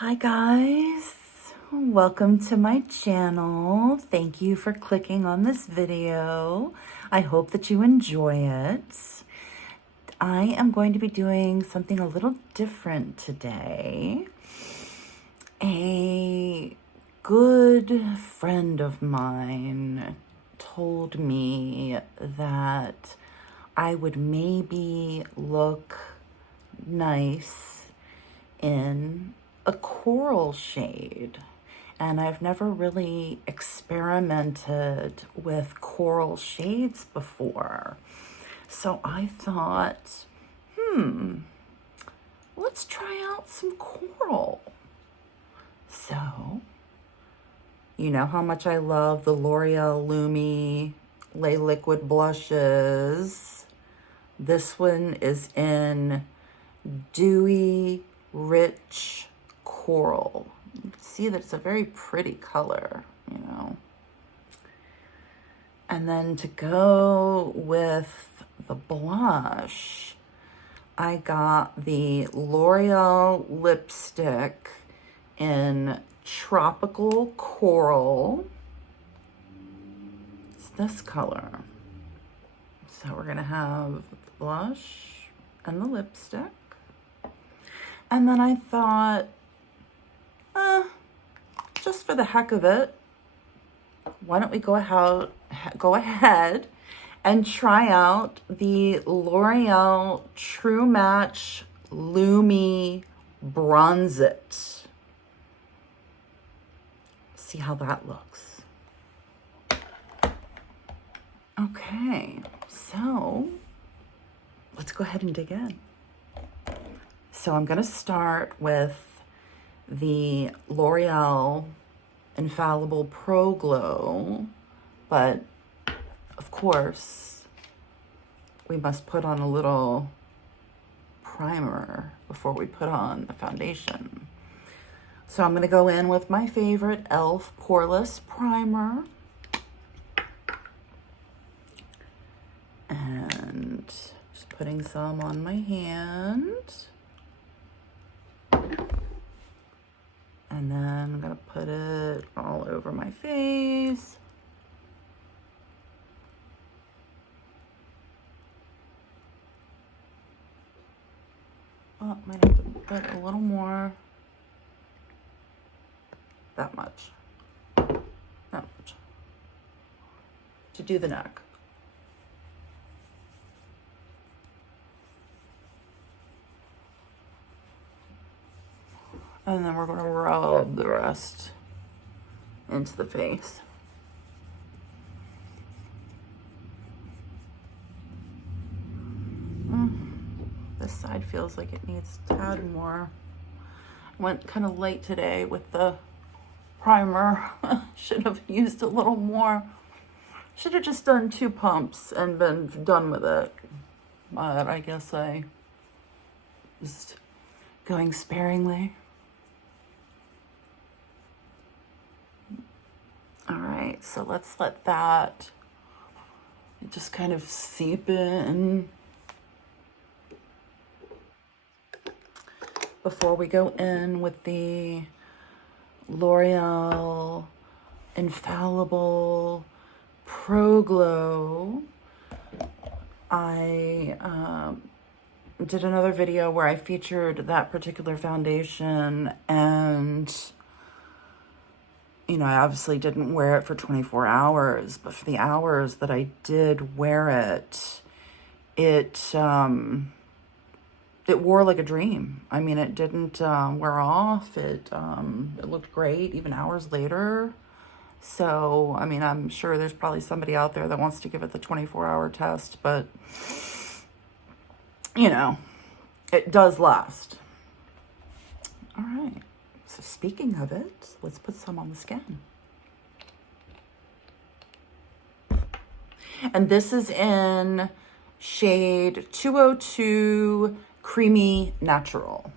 Hi guys, welcome to my channel. Thank you for clicking on this video. I hope that you enjoy it. I am going to be doing something a little different today. A good friend of mine told me that I would maybe look nice in a coral shade, and I've never really experimented with coral shades before. So I thought, let's try out some coral. So, you know how much I love the L'Oreal LUMI Lay Liquid blushes. This one is in Dewy Rich Coral. You can see that it's a very pretty color, you know. And then to go with the blush, I got the L'Oreal lipstick in Tropical Coral. It's this color. So we're gonna have the blush and the lipstick. And then I thought, just for the heck of it, why don't we go ahead and try out the L'Oreal True Match LUMI Bronze It. See how that looks. Okay, so let's go ahead and dig in. So I'm gonna start with the L'Oreal Infallible Pro-Glow, but of course, we must put on a little primer before we put on the foundation. So I'm gonna go in with my favorite e.l.f. Poreless Primer. And just putting some on my hand. And then I'm gonna put it all over my face. Oh, might have to put a little more. That much. That much. To do the neck. And then we're going to rub the rest into the face. This side feels like it needs a tad more. Went kind of late today with the primer. Should have used a little more. Should have just done 2 pumps and been done with it. But I guess I was going sparingly. All right, so let's let that just kind of seep in before we go in with the L'Oreal Infallible Pro-Glow. I did another video where I featured that particular foundation, and you know, I obviously didn't wear it for 24 hours, but for the hours that I did wear it, it wore like a dream. I mean, it didn't wear off. It looked great even hours later. So, I mean, I'm sure there's probably somebody out there that wants to give it the 24-hour test, but you know, it does last. All right. So speaking of it, let's put some on the skin. And this is in shade 202 Creamy Natural.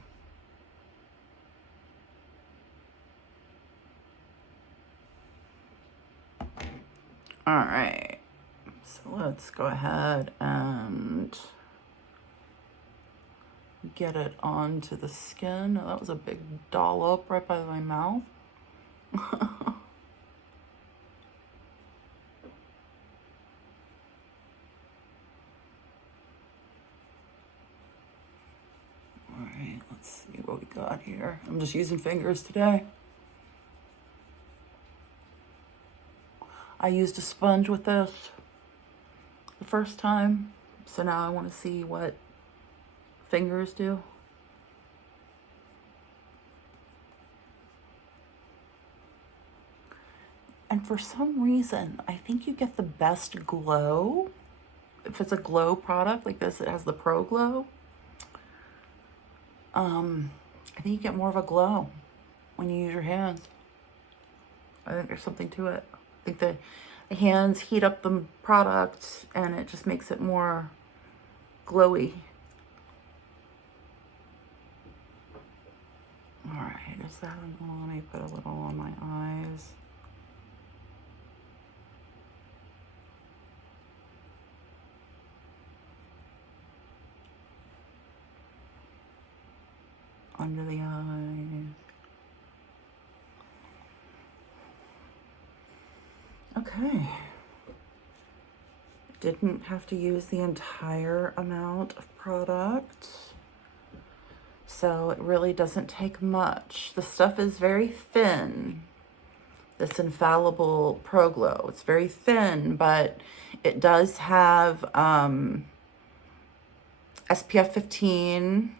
All right, so let's go ahead and get it onto the skin. Oh, that was a big dollop right by my mouth. All right, let's see what we got here. I'm just using fingers today. I used a sponge with this the first time, so now I want to see what fingers do. And for some reason, I think you get the best glow. If it's a glow product like this, it has the Pro Glow. I think you get more of a glow when you use your hands. I think there's something to it. I think the hands heat up the product and it just makes it more glowy. All right, is that enough? Let me put a little on my eyes. Under the eyes. Okay. Didn't have to use the entire amount of product, so it really doesn't take much. The stuff is very thin, this Infallible Pro-Glow. It's very thin, but it does have SPF 15,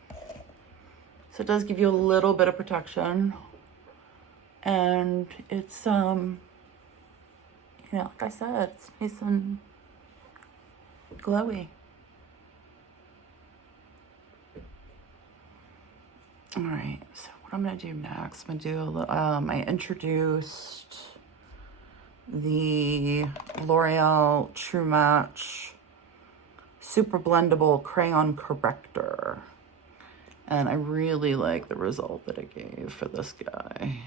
so it does give you a little bit of protection. And it's, you know, like I said, it's nice and glowy. All right, so what I'm gonna do next, I'm gonna do a little, I introduced the L'Oreal True Match Super Blendable Crayon Corrector. And I really like the result that it gave for this guy.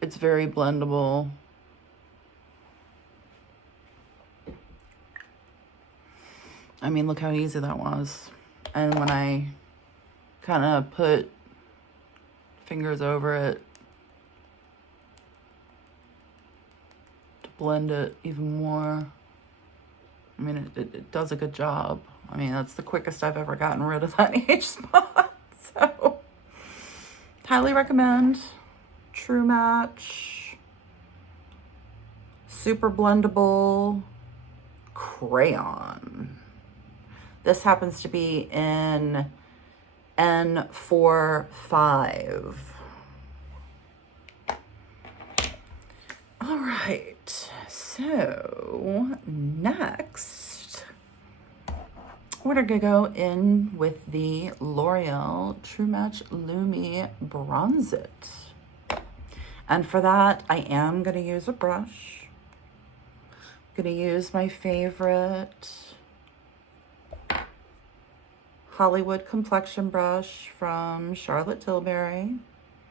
It's very blendable. I mean, look how easy that was. And when I kind of put fingers over it to blend it even more, I mean, it does a good job. I mean, that's the quickest I've ever gotten rid of that age spot. So, highly recommend True Match Super Blendable Crayon. This happens to be in N45. All right, so next, we're gonna go in with the L'Oreal True Match LUMI Bronze It. And for that, I am gonna use a brush. I'm gonna use my favorite Hollywood complexion brush from Charlotte Tilbury.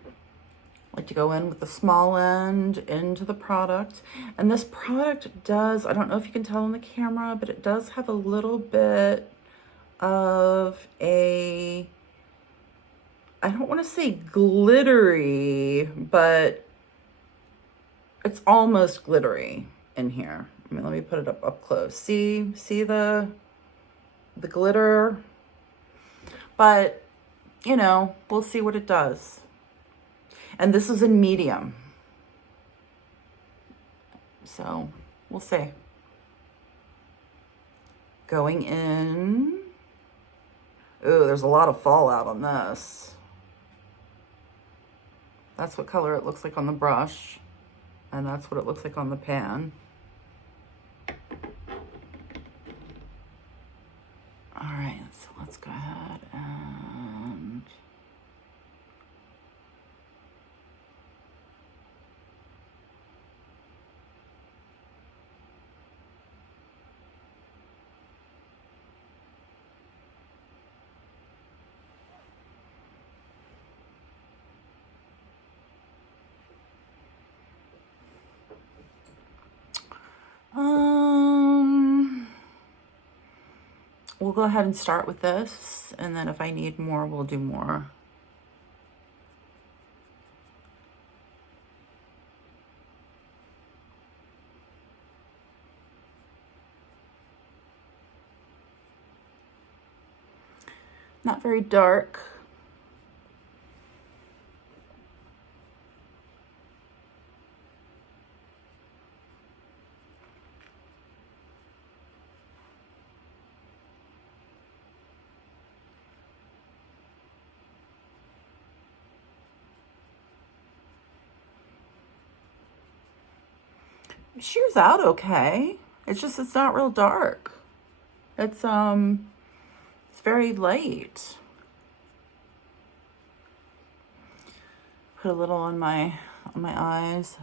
I like to go in with the small end into the product. And this product does, I don't know if you can tell on the camera, but it does have a little bit of a, I don't want to say glittery, but it's almost glittery in here. I mean, let me put it up close. See the glitter? But, you know, we'll see what it does. And this is in medium. So, we'll see. Going in. Ooh, there's a lot of fallout on this. That's what color it looks like on the brush. And that's what it looks like on the pan. All right, so let's go ahead and we'll go ahead and start with this, and then if I need more, we'll do more. Not very dark. It shears out okay. It's just, it's not real dark. It's very light. Put a little on my eyes.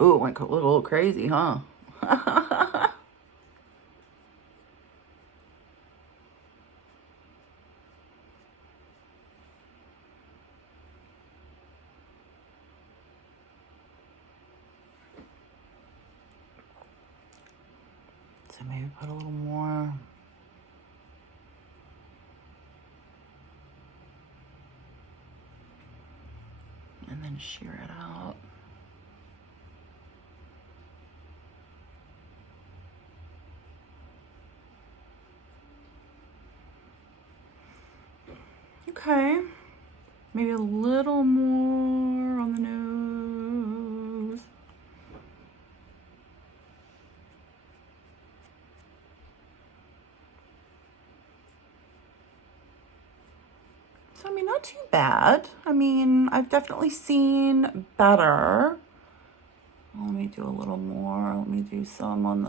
Ooh, it went a little crazy, huh? So maybe put a little more. And then shear it out. Okay, maybe a little more on the nose. So, I mean, not too bad. I mean, I've definitely seen better. Let me do a little more. Let me do some on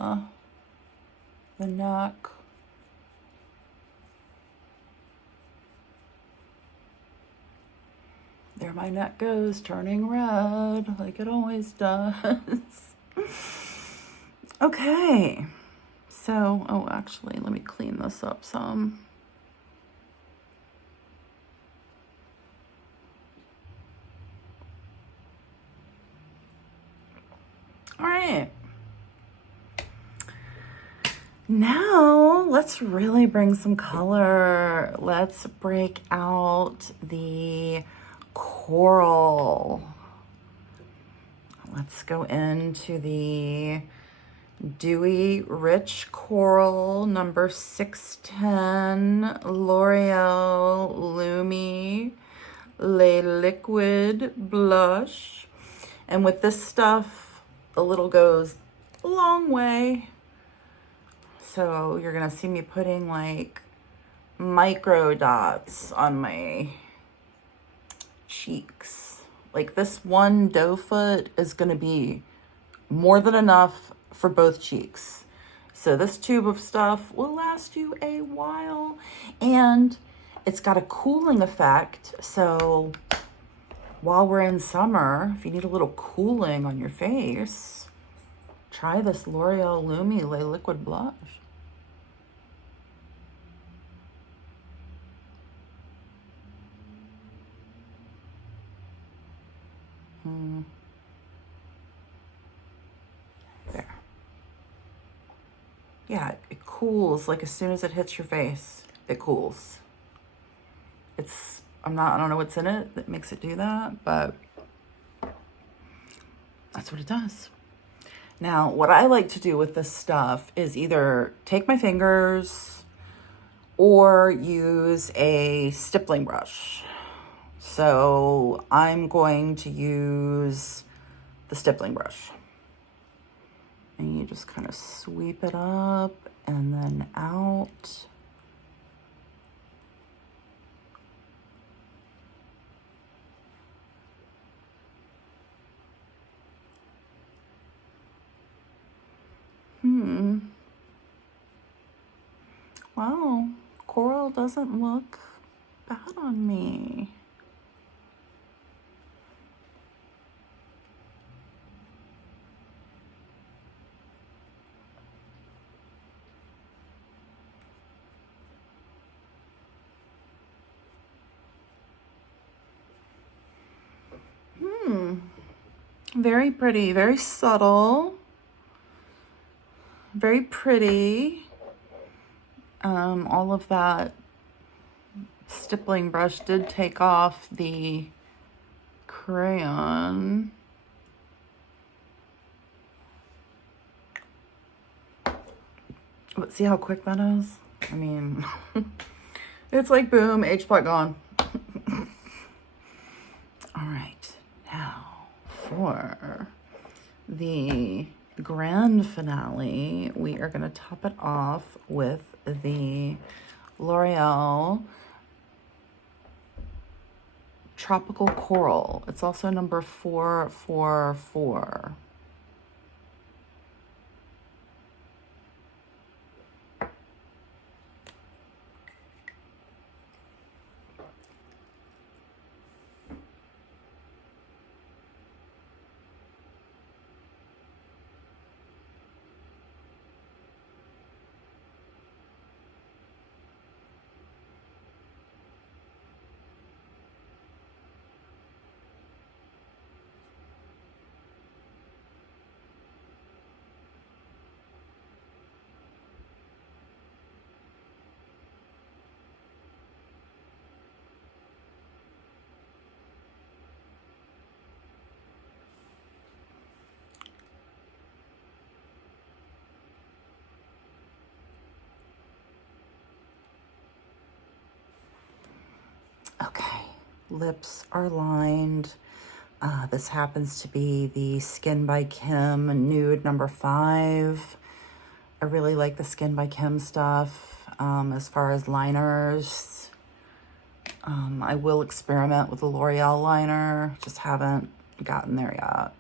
the neck. There my neck goes, turning red, like it always does. Okay, so, oh, actually, let me clean this up some. All right. Now, let's really bring some color. Let's break out the coral. Let's go into the Dewy Rich Coral number 610 L'Oreal LUMI Le Liquid Blush. And with this stuff, a little goes a long way. So you're gonna see me putting like micro dots on my cheeks. Like this one doe foot is gonna be more than enough for both cheeks. So this tube of stuff will last you a while, and it's got a cooling effect. So while we're in summer, if you need a little cooling on your face, try this L'Oreal LUMI Le Liquid Blush. There. Yeah, it cools like as soon as it hits your face, it cools. I don't know what's in it that makes it do that, but that's what it does. Now, what I like to do with this stuff is either take my fingers or use a stippling brush. So I'm going to use the stippling brush. And you just kind of sweep it up and then out. Wow, coral doesn't look bad on me. Very pretty, very subtle, very pretty. All of that stippling brush did take off the crayon. But see how quick that is? I mean, it's like boom, H spot gone. All right, now for the grand finale, we are gonna top it off with the L'Oreal Tropical Coral. It's also number 444. Okay, lips are lined. This happens to be the Skin by Kim Nude number 5. I really like the Skin by Kim stuff as far as liners. I will experiment with the L'Oreal liner, just haven't gotten there yet.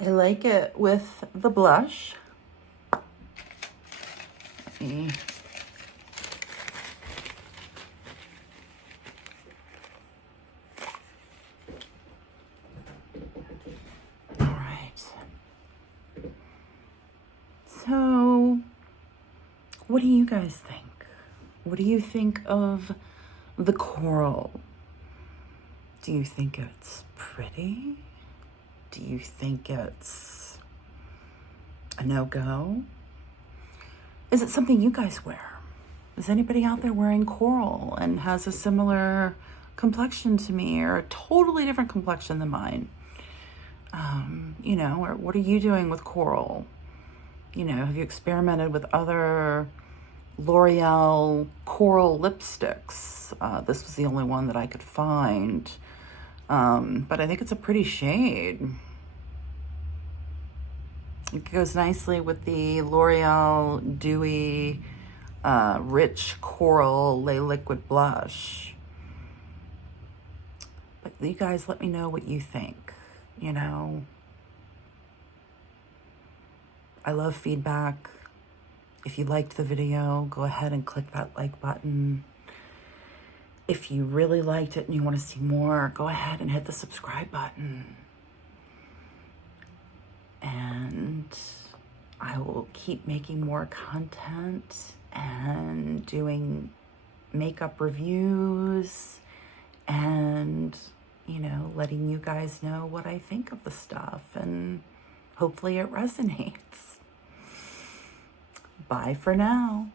I like it with the blush. Let me all right. So, what do you guys think? What do you think of the coral? Do you think it's pretty? Do you think it's a no-go? Is it something you guys wear? Is anybody out there wearing coral and has a similar complexion to me or a totally different complexion than mine? You know, or what are you doing with coral? You know, have you experimented with other L'Oreal coral lipsticks? This was the only one that I could find. But I think it's a pretty shade. It goes nicely with the L'Oreal Dewy Rich Coral Lay Liquid Blush. But you guys let me know what you think, you know. I love feedback. If you liked the video, go ahead and click that like button. If you really liked it and you want to see more, go ahead and hit the subscribe button. And I will keep making more content and doing makeup reviews and, you know, letting you guys know what I think of the stuff, and hopefully it resonates. Bye for now.